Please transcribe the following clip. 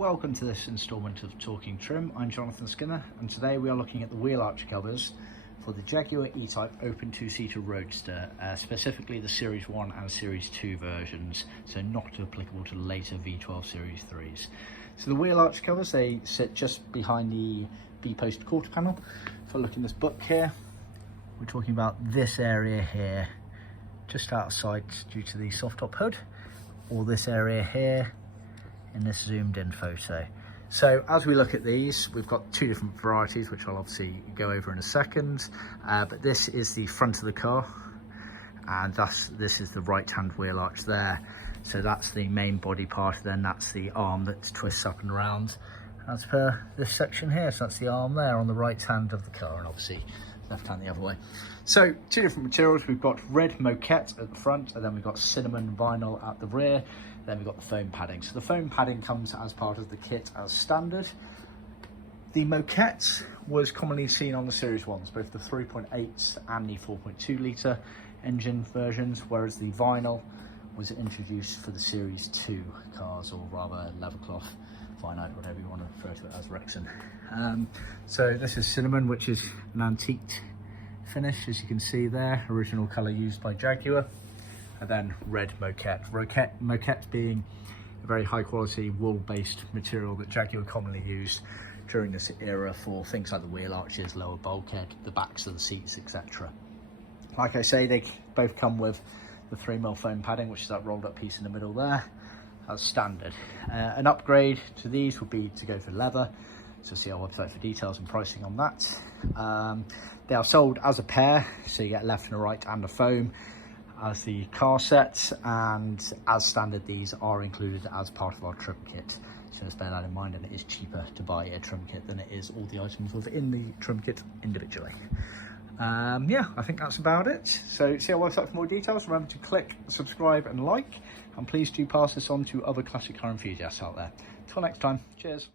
Welcome to this instalment of Talking Trim. I'm Jonathan Skinner, and today we are looking at the Wheelarch covers for the Jaguar E-Type open two-seater Roadster, specifically the Series 1 and Series 2 versions, so not applicable to later V12 Series 3s. So the Wheelarch covers, they sit just behind the B-post quarter panel. If I look in this book here, we're talking about this area here, just out of sight due to the soft top hood, or this area here in this zoomed in photo. So as we look at these, we've got two different varieties, which I'll obviously go over in a second, but this is the front of the car, and thus this is the right hand wheel arch there. So that's the main body part, then that's the arm that twists up and around as per this section here. So that's the arm there on the right hand of the car, and obviously left hand the other way. So two different materials. We've got red Moquette at the front, and then we've got cinnamon vinyl at the rear. Then we've got the foam padding. So the foam padding comes as part of the kit as standard. The Moquette was commonly seen on the Series 1s, both the 3.8 and the 4.2 litre engine versions, whereas the vinyl was introduced for the Series 2 cars, or rather Leathercloth, finite, whatever you want to refer to it as, Rexon. So this is cinnamon, which is an antiqued finish, as you can see there, original colour used by Jaguar. And then red Moquette. Moquette being a very high quality wool based material that Jaguar commonly used during this era for things like the wheel arches, lower bulkhead, the backs of the seats, etc. Like I say, they both come with the 3mm foam padding, which is that rolled up piece in the middle there, as standard. An upgrade to these would be to go for leather, so see our website for details and pricing on that. They are sold as a pair, so you get a left and a right and a foam as the car sets, and as standard these are included as part of our trim kit, so just bear that in mind, and it is cheaper to buy a trim kit than it is all the items within the trim kit individually. Yeah, I think that's about it. So see our website for more details. Remember to click subscribe and like, and please do pass this on to other classic car enthusiasts out there. Till next time, cheers.